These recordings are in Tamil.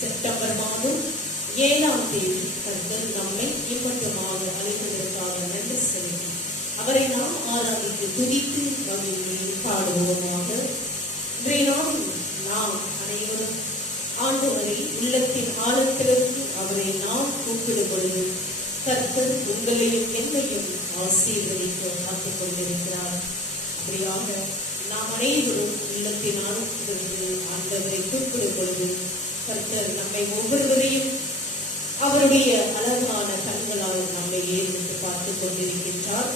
செப்டம்பர் மாதம் 7ஆம் தேதி கர்த்தர் நம்மை இம்மட்டுமாக அழைத்ததற்காக நன்றி செலுத்தி அவரை நாம் ஆராதித்து துதித்து மகிழ்ந்து பாடுவோமாக. இன்றைய நாள் நாம் அனைவரும் ஆண்டவரை உள்ளத்தின் ஆழத்திலிருந்து அவரை நாம் கூப்பிடும் பொழுது கர்த்தர் உங்களையும் என்னையும் ஆசீர்வதிக்க காத்துக் கொண்டிருக்கிறார். அப்படியாக நாம் அனைவரும் உள்ளத்தின் ஆழத்திலிருந்து ஆண்டவரை கூப்பிடும் பொழுது கர்த்தர் நம்மை ஒவ்வொருவரையும் அவருடைய அழகான கண்களால் நம்மை ஏறிட்டு பார்த்துக் கொண்டிருக்கின்றார்.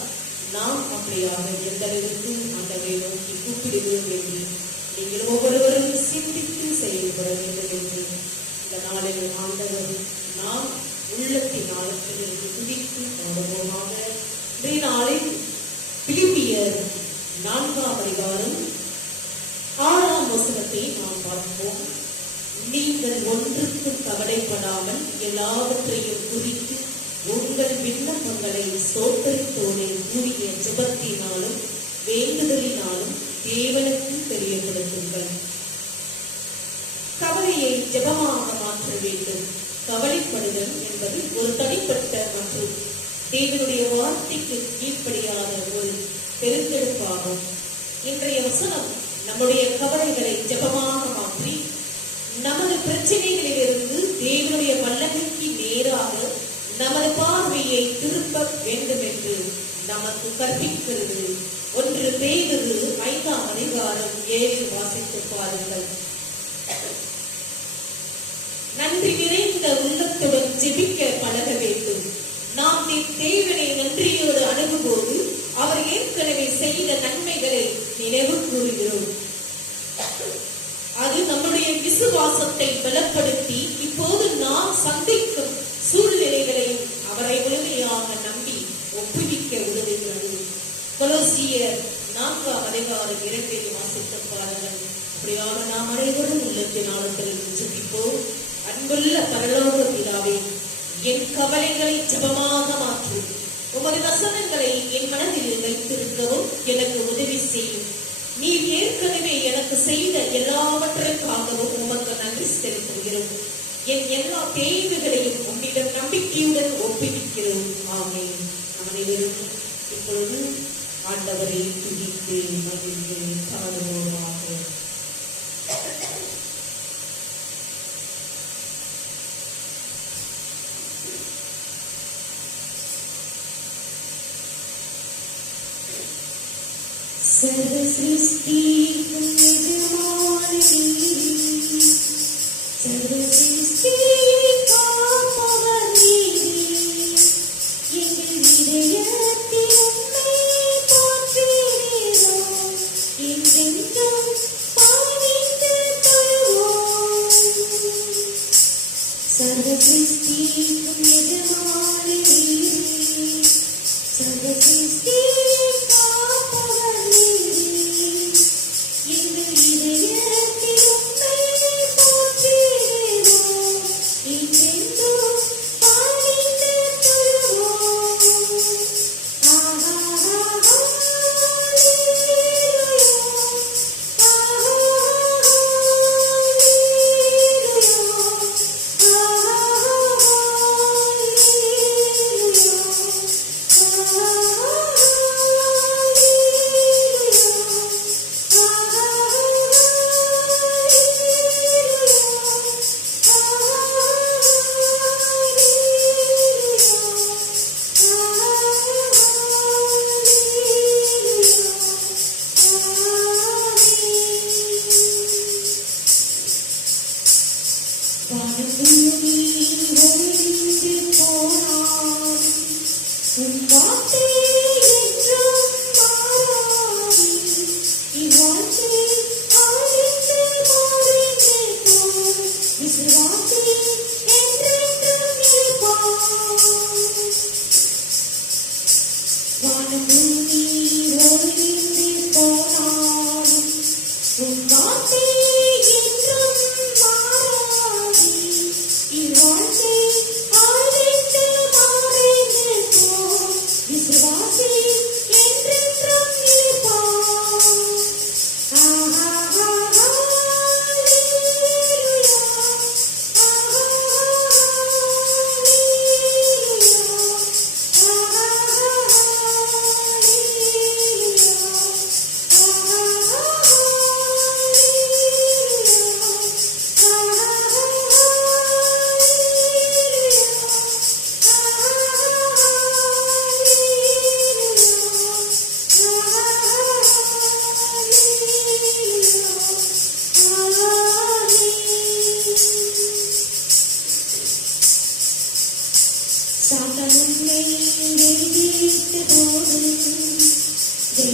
நாம் அப்படியாக எந்த அளவிற்கு ஆண்டவரை நோக்கி கூப்பிடுவோம் என்று நீங்கள் ஒவ்வொருவரும் சிந்தித்து செயல்பட வேண்டும் என்று இந்த நாளில் ஆண்டவர் நாம் உள்ளத்தின் ஆழத்திலிருந்து துதித்து பாடுவோமாக. இன்றைய நாளில் பிலிப்பியர் 4ஆம் அதிகாரம் 6ஆம் வசனத்தை நாம் பார்ப்போம். நீங்கள் ஒன்றுக்கும் கவலைப்படாமல் எல்லாவற்றையும் குறித்து உங்கள் விண்ணப்பங்களை ஸ்தோத்திரத்தோடு கூடிய ஜெபத்தினாலும் வேண்டுதலினாலும் தேவனுக்கு தெரியப்படுத்துங்கள். கவலையை ஜெபமாக மாற்ற வேண்டும். கவலைப்படுதல் என்பது ஒரு தனிப்பட்ட மற்றும் தேவனுடைய வார்த்தைக்கு கீழ்ப்படியாத ஒரு பெருந்தெடுப்பாகும். இன்றைய வசனம் நம்முடைய கவலைகளை ஜெபமாக மாற்றி நமது பிரச்சனைகளிலிருந்து தேவனுடைய வல்லமைக்கு நேராக நமது பார்வையை திருப்ப வேண்டும் என்று நமக்கு கற்பிக்கிறது. 1 பேதுரு 5ஆம் அதிகாரம் 7 வாசித்து பாருங்கள். நன்றி நிறைந்த உள்ளத்துடன் ஜெபிக்க பழக வேண்டும். நாம் தேவனை நன்றியோடு அணுகும்போது அவர் ஏற்கனவே செய்த நன்மைகளை நினைவு கூறுகிறோம். அது நம்முடைய விசுவாசத்தை பலப்படுத்தி இப்போது நாம் சந்திக்கும் சூழ்நிலைகளையும் அவரை முழுமையாக நம்பி ஒப்புவிக்க உதவுகிறது. கொலோசியர் 4ஆம் அதிகாரம் 2 வாசித்து பாருங்கள். அப்படியாக நாம் அனைவரும் உள்ளத்தின் ஆழத்தில் ஜெபிப்போம். அன்புள்ள பரலோக பிதாவே, என் கவலைகளை ஜெபமாக மாற்றும். உமது வசனங்களை என் மனதில் வைத்திருக்கவும் எனக்கு உதவி செய்யும். நீர் ஏற்கனவே எனக்கு செய்த எல்லாவற்றிற்காகவும் உமக்கு நன்றி செலுத்துகிறோம். என் எல்லா தேவைகளையும் உன்னிடம் நம்பிக்கையுடன் ஒப்புவிக்கிறோம். ஆமென். அனைவரும் இப்பொழுது ஆண்டவரை துதித்து மகிழ்ந்து பாடுவோமாக. सर्व सृष्टि सर्व सृष्टि का पवनी எங்கள் இதயத்தில் உம்மை போற்றுகிறோம். என்றென்றும் பாடித்து தொழுவோம். सर्व सृष्टिக்கும் எஜமானி सर्व सृष्टि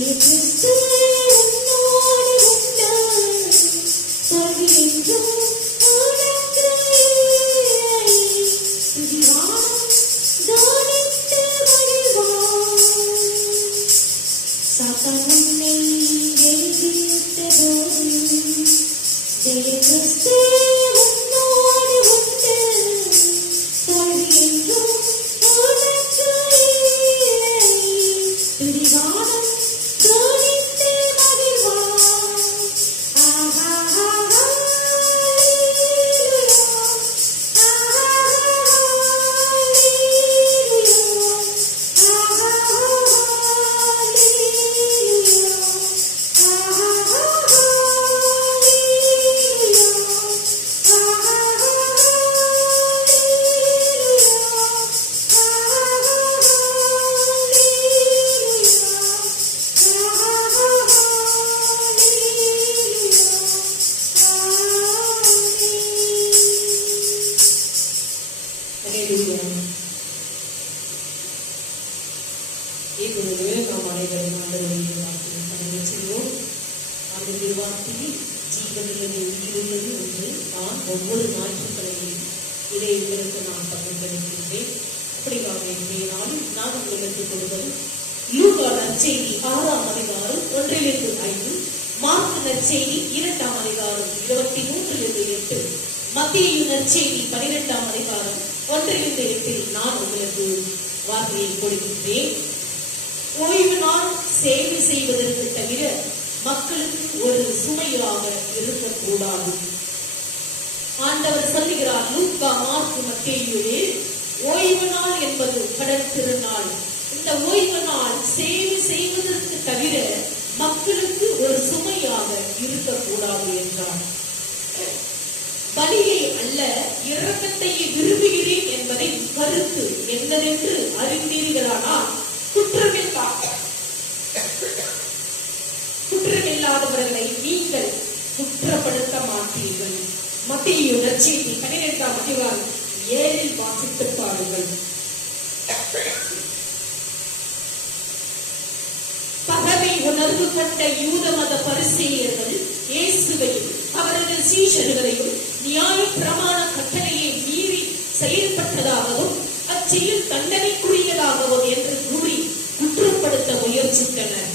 கிறிஸ்து உன்னோடு உண்டு, தோல்வி என்றும் உனக்கு இல்லை. துதிவானம் தானித்து மகிழ்வாய். சாத்தான் உன்னை எதிர்த்ததோடு, ஜெய கிறிஸ்து உன்னோடு உண்டு, தோல்வி என்றும் உனக்கு இல்லை. துதிவானம் தானித்து மகிழ்வாய். ஆஹா இப்பொழுது நாம் அனைவரும் ஆண்டவருடைய வார்த்தையை கடந்து செல்வோம். ஆண்டவருடைய வார்த்தையில் ஜீவனுள்ளது உயிருள்ளது என்று நான் ஒவ்வொரு ஞாயிற்றுக்கிழமையும் இதை உங்களுக்கு நான் பகிர்ந்தளிக்கின்றேன். அப்படியாக இன்றைய நாளில் நான் உங்களுக்கு கொடுப்பது லூக்கா நற்செய்தி 6ஆம் அதிகாரம் 1-5, மார்க்கு நற்செய்தி 2ஆம் அதிகாரம் 23-8, மத்தேயு நற்செய்தி 12ஆம் அதிகாரம் 1-8 நான் உங்களுக்கு வார்த்தையை கொடுக்கின்றேன். ஓய்வு நாள் சேவை செய்வதற்கு தவிர மக்களுக்கு ஒரு சுமையாக இருக்கக்கூடாது. ஆண்டவர் சொல்லுகிறார் லூக்கா, மார்க்கு, மத்தேயுவிலே ஓய்வு நாள் என்பது கடல் திருநாள். இந்த ஓய்வு நாள் சேவை செய்வதற்கு தவிர மக்களுக்கு ஒரு சுமையாக இருக்கக்கூடாது என்றார். பலியை அல்ல இரக்கத்தையே விரும்புகிறேன் என்பதை கருத்து என்னதென்று அறிந்தீர்களானால் குற்றமில்லாதவர்களை நீங்கள் குற்றப்படுத்த மாட்டீர்கள். மத்தேயு நற்செய்தி 12ஆம் அதிகாரம் 7 வாசித்து பாருங்கள். பகவை உணர்வு கொண்ட யூத மத பரிசேயர்கள் இயேசுவையும் அவரது சீஷர்களையும் நியாய பிரமாண கட்டளையை மீறி செயல்பட்டதாகவும் அச்செயல் தண்டனைக்குரியதாகவும் என்று கூறி குற்றப்படுத்த முயற்சித்தனர்.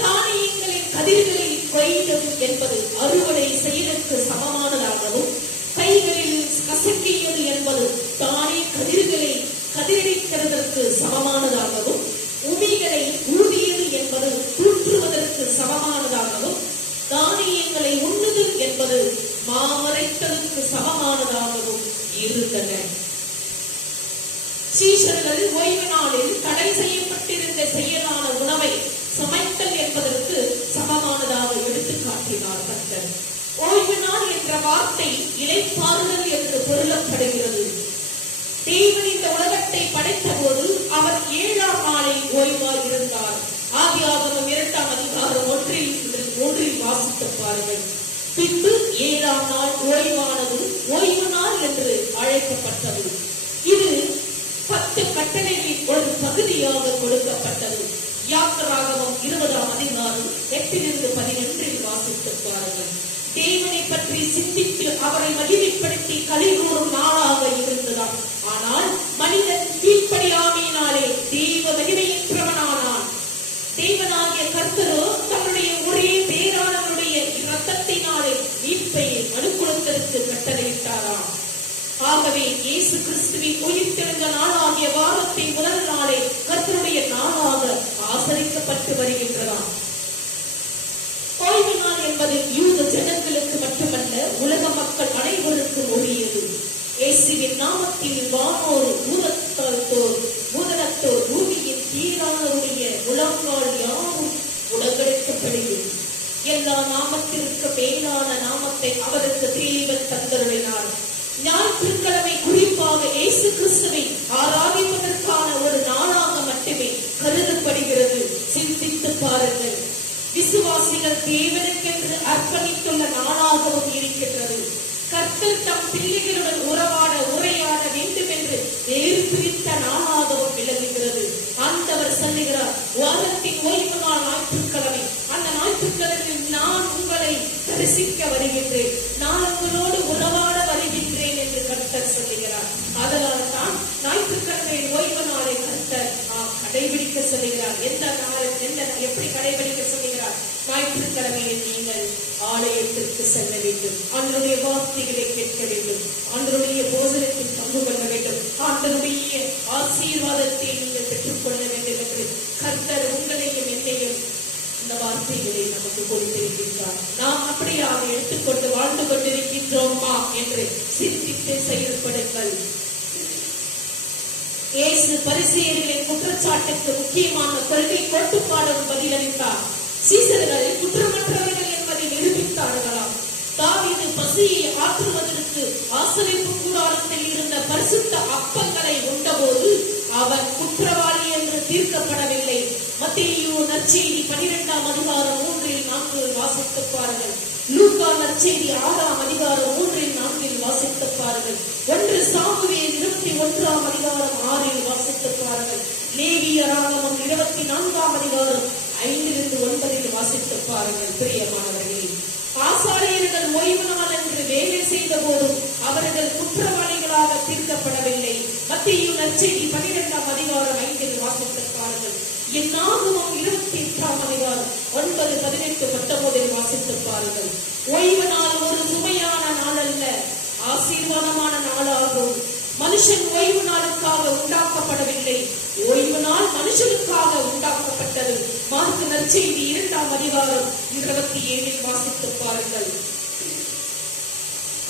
தானியங்களின் கதிர்களை கொய்தது என்பது அறுவடை செயலுக்கு சமமானதாகவும், கைகளில் கசக்கியது என்பது தானே கதிர்களை கதிரடிக்கிறதற்கு சமமானதாகவும், உமிகளை ஊதியது என்பது தூற்றுவதற்கு சமமானதாகவும், தானியங்களை உண்ணுது என்பது மாமரைத்தலுக்கு சமமானதாகவும் இருந்தன. சீஷர்கள் ஓய்வு நாளில் தடை செய்யப்பட்டிருந்த செயலான உணவை சமைத்தல் என்பதற்கு சமமானதாக எடுத்து காட்டினார் கர்த்தர். ஓய்வு நாள் என்ற வார்த்தை இளைப்பாறுதல் என்று பொருளப்படுகிறது. தேவன் இந்த உலகத்தை படைத்த போது அவர் 7ஆம் நாளில் ஓய்வாய் இருந்தார். ஆதியாகமம் 2ஆம் அதிகாரம் 1-3 வாசித்து பாருங்கள். பின்பு 7ஆம் நாள் ஓய்வானது ஓய்வு நாள் என்று அழைக்கப்பட்டது. இது 10 கட்டளைகளின் ஒரு பகுதியாக கொடுக்கப்பட்டது. யாத்திராகமம் 20ஆம் அதிகாரம் 8-11 வாசித்து பாருங்கள். தேவனை பற்றி சிந்தித்து அவரை மகிமைப்படுத்தி கலிகூறும் நாளாக இருந்ததாம். ஆனால் மனிதன் கீழ்ப்படியாமையினாலே தேவ மகிமையற்றவனானான். தேவனாகிய கர்த்தரோ தன்னுடைய ஒரே பேரானவருடைய இரத்தத்தினாலே மீட்பை அனுகூலத்திற்கு கட்டளையிட்டாராம். ஆகவே இயேசு கிறிஸ்துவின் உயிர்த்தெழுந்த நாளாகிய வாரத்தின் முதல் நாளே கர்த்தருடைய நாளாக ஆசரிக்கப்பட்டு வருகின்றதாம். ஓய்வு நாள் என்பது யூத ஜனங்களுக்கு மட்டுமல்ல, உலக மக்கள் அனைவருக்கும் உரியது. இயேசுவின் நாமத்தில் வானோர் பூதலத்தோர் பூமியின் தீரானவருடைய முழங்கால் யாவும் உடன்படிக்கப்படுகிறது. எல்லா நாமத்திற்கு மேலான நாமத்தை அவருக்கு தேவன் தந்தருளினார். ஞாயிற்றுக்கிழமை குறிப்பாக இயேசு கிறிஸ்துவை ஆராதிப்பதற்கான ஒரு நாளாக மட்டுமே கருதப்படுகிறது. சிந்தித்து பாருங்கள். விசுவாசிகள் தேவனுக்கென்று அர்ப்பணித்துள்ள நாளாகவும் இருக்கின்றது. கர்த்தர் தம் பிள்ளைகளுடன் உரையாட வேண்டும் என்று வேறு பிரித்த நாளாகவும் விளங்குகிறது. ஆண்டவர் சொல்லுகிறார், தரிசிக்க வருகின்றேன், நான் உங்களோடு உறவாட வருகின்றேன் என்று கர்த்தர் சொல்லுகிறார். அதனால தான் ஞாயிற்றுக்கிழமை ஓய்வு நாளை கர்த்தர் கடைபிடிக்க சொல்லுகிறார். எப்படி கடைபிடிக்க சொல்லுகிறார்? ஞாயிற்றுக்கிழமையில் நீங்கள் ஆலயத்திற்கு செல்ல வேண்டும், ஆண்டவருடைய வார்த்தைகளை கேட்க வேண்டும், ஆண்டவருடைய போதனத்தில் பங்கு கொள்ள வேண்டும், ஆண்டவருடைய ஆசீர்வாதத்தை நீங்கள் பெற்றுக்கொள்ள வேண்டும் என்று கர்த்தர் உங்களையும் என்னையும் இந்த வார்த்தைகளை நமக்கு கொடுத்திருக்கின்றார். நாம் அப்படியாக எடுத்துக்கொண்டு வாழ்ந்து கொண்டிருக்கின்றோமா என்று சிந்தித்து செயல்படுங்கள். இயேசு பரிசேயர்களின் குற்றச்சாட்டுக்கு முக்கியமான கொள்கை கோட்பாடும் பதிலளித்தார். சீசர்கள் குற்றமற்றவர்கள் என்பதை நிரூபித்தார்களாம். தாவீது பசியை ஆற்றுவதற்கு ஆசரிப்பு கூடாரத்தில் இருந்த பரிசுத்த அப்பங்களை உண்டபோது அவன் குற்றவாளி என்று தீர்க்கப்படவில்லை. மத்தேயு நற்செய்தி 12ஆம் அதிகாரம் 3-4 வாசித்து பாருங்கள். லூக்கா நற்செய்தி 6ஆம் அதிகாரம் 3-4 வாசித்து பாருங்கள். 1 சாமுவேல் 21ஆம் அதிகாரம் 6 வாசித்து பாருங்கள். லேவியராகமம் 24ஆம் அதிகாரம் 5-9 வாசித்து பாருங்கள். பிரியமானவர்களே, ஆசாரியர்கள் ஓய்வு நாள் என்று வேலை செய்த போதும் அவர்கள் குற்றவாளிகளாக தீர்க்கப்படவில்லை. மத்தேயு நற்செய்தி 12ஆம் அதிகாரம் 5 வாசித்து பாருங்கள். என்னாகமம் 28ஆம் அதிகாரம் 9, 18, 19 வாசித்து பாருங்கள். ஓய்வு நாள் ஒரு சுமையான நாள் அல்ல, ஆசீர்வாதமான நாளாகும். மனுஷன் ஓய்வு நாளுக்காக உண்டாக்கப்படவில்லை, ஓய்வு நாள் மனுஷனுக்காக உண்டாக்கப்பட்டது. மார்க்கு நற்செய்தி 2ஆம் அதிகாரம் 27 வாசித்து பாருங்கள்.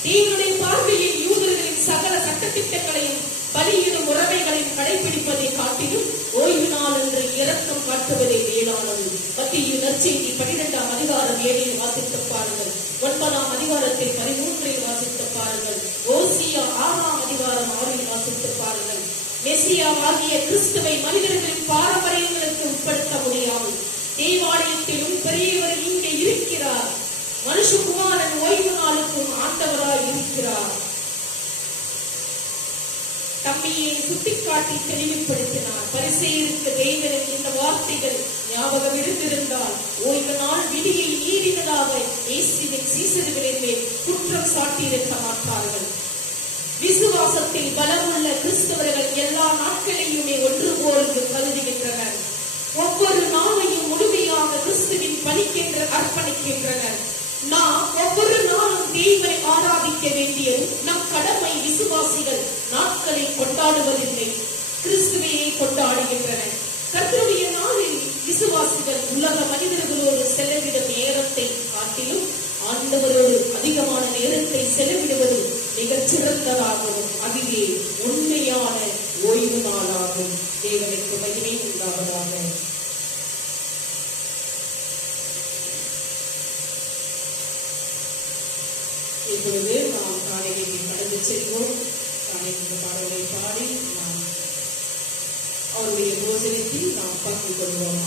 தேவனுடைய பார்வையில் யூதர்களின் சகல சட்டத்திட்டங்களையும் பலியிடும் முறைகளையும் கடைபிடிப்பதை காட்டிலும் ஓய்வு நாள் என்று இரக்கம் காட்டுவதே மேலானது. மத்தேயு நற்செய்தி 12ஆம் அதிகாரம் 7 வாசித்து பாருங்கள். 9ஆம் அதிகாரத்தை 13 வாசித்து பாருங்கள். ஓசியா 6ஆம் அதிகாரம் 6 வாசித்து பாருங்கள். மெசியாவாகிய கிறிஸ்துவை மனிதர்களின் பாரம்பரியங்களுக்கு உட்படுத்த முடியாது. தேவாலயத்திலும் பெரியவர் இங்கே இருக்கிறார். மனுஷகுமாரன் ஓய்வு நாளுக்கும் ஆண்டவராய் இருக்கிறார். தம்மையை சுட்டிக்காட்டி தெளிவுபடுத்தினார். பரிசேயருக்கு தேவனின் இந்த வார்த்தைகள் ஞாபகம் இருந்திருந்தால் ஓய்வு நாள் விதியை மீறினதாக இயேசுவின் சீசர்களின் மேல் குற்றம் சாட்டியிருக்க மாட்டார்கள். விசுவாசத்தில் பலமுள்ள கிறிஸ்தவர்கள் எல்லா நாட்களையுமே ஒன்று போல் கருதுகின்றனர். ஒவ்வொரு நாளையும் முழுமையாக கிறிஸ்துவின் பணிக்கென்று அர்ப்பணிக்கின்றனர். நாம் ஒவ்வொரு நாளும் தேவனை ஆராதிக்க வேண்டியது நம் கடமை. விசுவாசிகள் நாட்களை கொண்டாடுவதில்லை, கிறிஸ்துவையை கொண்டாடுகின்றனர். கர்த்தருடைய நாளில் விசுவாசிகள் உலக மனிதர்களோடு செலவிடும் நேரத்தை காட்டிலும் ஆண்டவரோடு அதிகமான நேரத்தை செலவிடுவது மிகச் சிறந்ததாகவும் அதுவே உண்மையான ஓய்வு நாளாகும். தேவனுக்கு மகிமை உண்டாவதாக. இப்பொழுது நாம் காலையை கடந்து செல்வோம். காலை பாடலை பாடி நாம் அவருடைய போதனத்தில் நாம் பங்கு கொள்வோம்.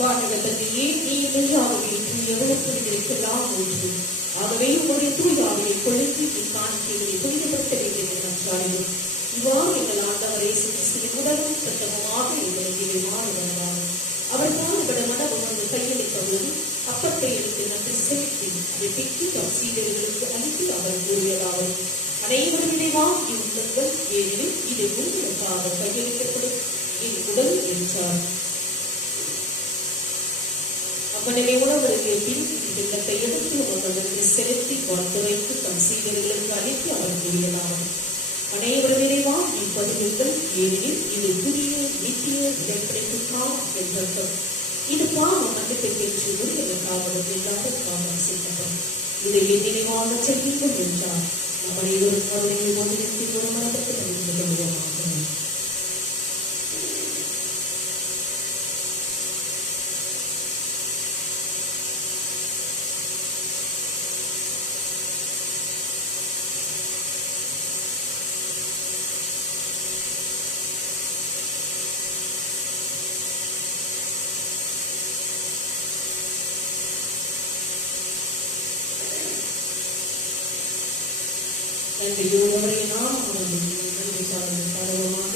வானகத்திலேயே நீ மெய்யாகவே எவ்வளவுலாம் ஒன்று ஆகவே உங்களுடைய தூயாவியை கொழுந்து காணிக்கைகளை புரிதப்படுத்த வேண்டும் என சாரியும் இவ்வாறு எங்கள் ஆண்டவரே கிறிஸ்துவின் உடலும் சத்தமுமாக எங்களுக்கு மாறுவதாகும். அவர் பாடுபட மனம் உணர்ந்து கையளித்த பொழுது அப்பத்தை எடுத்து நன்றி செலுத்தி அதை பெற்று தம் சீடர்களுக்கு அனுப்பி அவர் கூறியதாகும். அனைவரும் இதை வாங்கி உண்ணுங்கள், ஏனெனில் இது உங்களுக்காக கையளிக்கப்படும் என் உடல் என்றார். அப்பனவே உணவருகே பின் வெள்ளத்தை எடுத்து அவர்களுக்கு செலுத்தி வாழ்த்து வைத்து தம் சீடர்களுக்கு அனுப்பி அவர் கூறியதாகும். அனைவரும் இதை வாங்கி பருகுங்கள், ஏனெனில் இது புதிய நித்திய இடைப்படைப்புக்காக என்றார். இது பாவம் மன்னிப்புக்கென்று உரியதற்காக எல்லாருக்காக செய்யப்படும். இதை நினைவாக செய்யுங்கள் என்றார். நம் அனைவரும் அவருடைய மனிதனுக்கு ஒரு மனப்பட்டு அறிந்து கொள்வோமாக. நன்றியோடு நாம் நன்றி சார்ந்த பருவமாக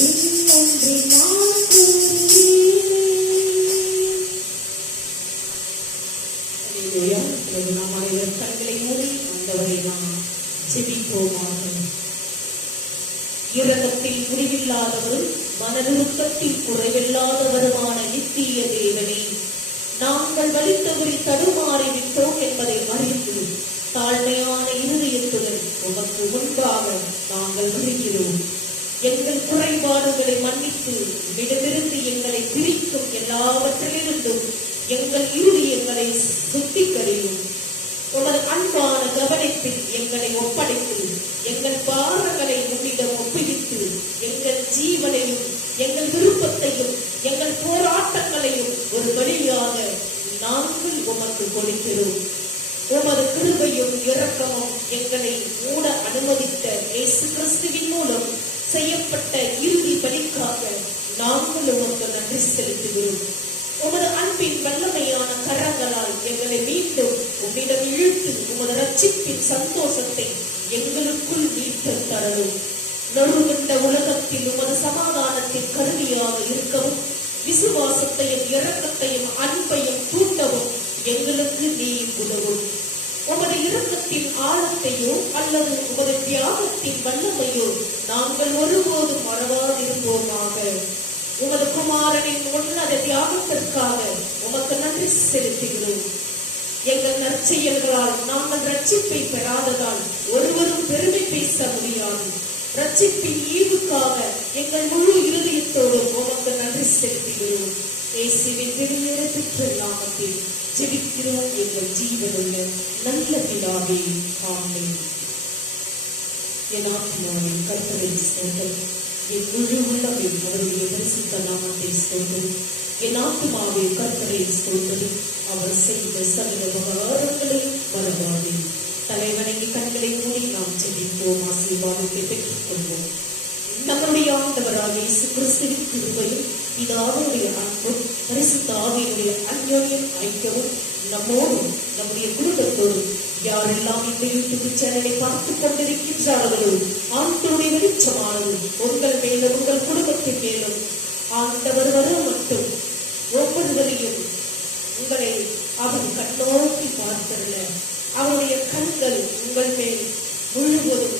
இன்னொன்று நான் கூறுவேன். அல்லேலூயா. இப்பொழுது நாம் அனைவரும் கண்களை மூடி ஆண்டவரை நாம் ஜெபிப்போமாக. இரக்கத்தில் முடிவில்லாதவரும் மனதுருக்கத்தில் குறைவில்லாதவருமான நித்திய தேவனே, நாங்கள் வலித்தவரை தடுமாறி விட்டோம் என்பதை அறிந்து தாழ்மையான இருதயத்துடன் உமக்கு முன்பாக நாங்கள் வருகிறோம். எங்கள் குறைபாடுகளை மன்னித்து விடமிருந்து எங்களை பிரிக்கும் எல்லாவற்றிலிருந்தும் எங்கள் இருதயங்களை சுத்திகரியும். உமது அன்பான கவனத்தில் எங்களை ஒப்படைத்து எங்கள் பாரங்களை உம்மிடம் ஒப்புவித்து எங்கள் ஜீவனையும் எங்கள் விருப்பத்தையும் எங்கள் போராட்டங்களையும் ஒரு வழியாக நாங்கள் உமக்கு கொடுக்கிறோம். உமது கிருபையும் இரக்கமும் எங்களை மூட அனுமதித்த இயேசு கிறிஸ்துவின் மூலம் செய்யப்பட்ட இறுதி பலிக்காக நாங்கள் உமக்கு நன்றி செலுத்துகிறோம். உமது அன்பின் வல்லமையான கரங்களால் எங்களை மீண்டும் உம்மிடம் இழுத்து உமது ரட்சிப்பின் சந்தோஷத்தை எங்களுக்குள் மீட்டு தரவும், நொறுகின்ற உலகத்தில் உமது சமாதானத்தின் கருவியாக இருக்கவும், விசுவாசத்தையும் இரக்கத்தையும் அன்பையும் தூண்டவும் எங்களுக்கு நீ உதவும். உமது இரக்கத்தின் ஆழத்தையோ அல்லது உமது தியாகத்தின் வல்லமையோ நாங்கள் ஒருபோதும் மறவாதிருப்போமாக. உமது குமாரனின் உன்னத தியாகத்திற்காக உமக்கு நன்றி செலுத்துகிறோம். எங்கள் நற்செயல்களால் நாங்கள் ரட்சிப்பை பெறாததால் ஒருவரும் பெருமை பேச முடியாது. ரட்சிப்பின் ஈவுக்காக எங்கள் முழு இருதயத்தோடும் உமக்கு நன்றி செலுத்துகிறோம். இயேசுவின் வெளியேற பெற்ற நாமத்தில் ஜெபிக்கிறோம் எங்கள் ஜீவனுள்ள நல்ல பிதாவே, ஆமென். என் ஆத்மாவே கர்த்தரை ஸ்தோத்திரம், என் முழு உள்ளமே அவருடைய பரிசுத்த நாமத்தை ஸ்தோத்திரம். என் ஆத்மாவே கர்த்தரை ஸ்தோத்திரம், அவர் செய்த சகல உபகாரங்களை மறவாதே. தலைவணங்கி கண்களை மூடி நாம் ஜெபிப்போம், ஆசீர்வாதத்தை பெற்றுக் கொள்வோம். நம்முடைய ஆண்டவராக இயேசு கிறிஸ்துவின் கிருபையும் பிதாவுடைய அன்பும் பரிசுத்த ஆவியுடைய அன்யோன்யம் ஐக்கியமும் நம்மோடும் நம்முடைய குடும்பத்தோடும் யாரெல்லாம் இந்த யூடியூப் சேனலை பார்த்துக் கொண்டிருக்கின்றார்களோ ஆண்டவருடைய வெளிச்சமானது உங்கள் மேலும் உங்கள் குடும்பத்தின் மேலும் ஆண்டவர் வரும் மட்டும் ஒவ்வொருவரையும் உங்களை அவர் கண்ணோக்கி பார்த்தல்ல, அவருடைய கண்கள் உங்கள் மேல் முழுவதும்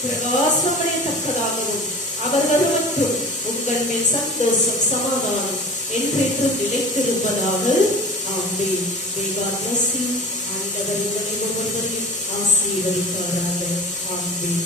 பிரகாசமடையத்தக்கதாகவும் அவர் வருவற்றும் உங்கள் மேல் சந்தோஷம் சமாதானம் என்றென்றும் நிலைத்திருப்பதாக. ஆமென். God bless you. ஆண்டவர் உங்களை ஒவ்வொருவரையும் ஆசீர்வதிப்பாராக. ஆமென்.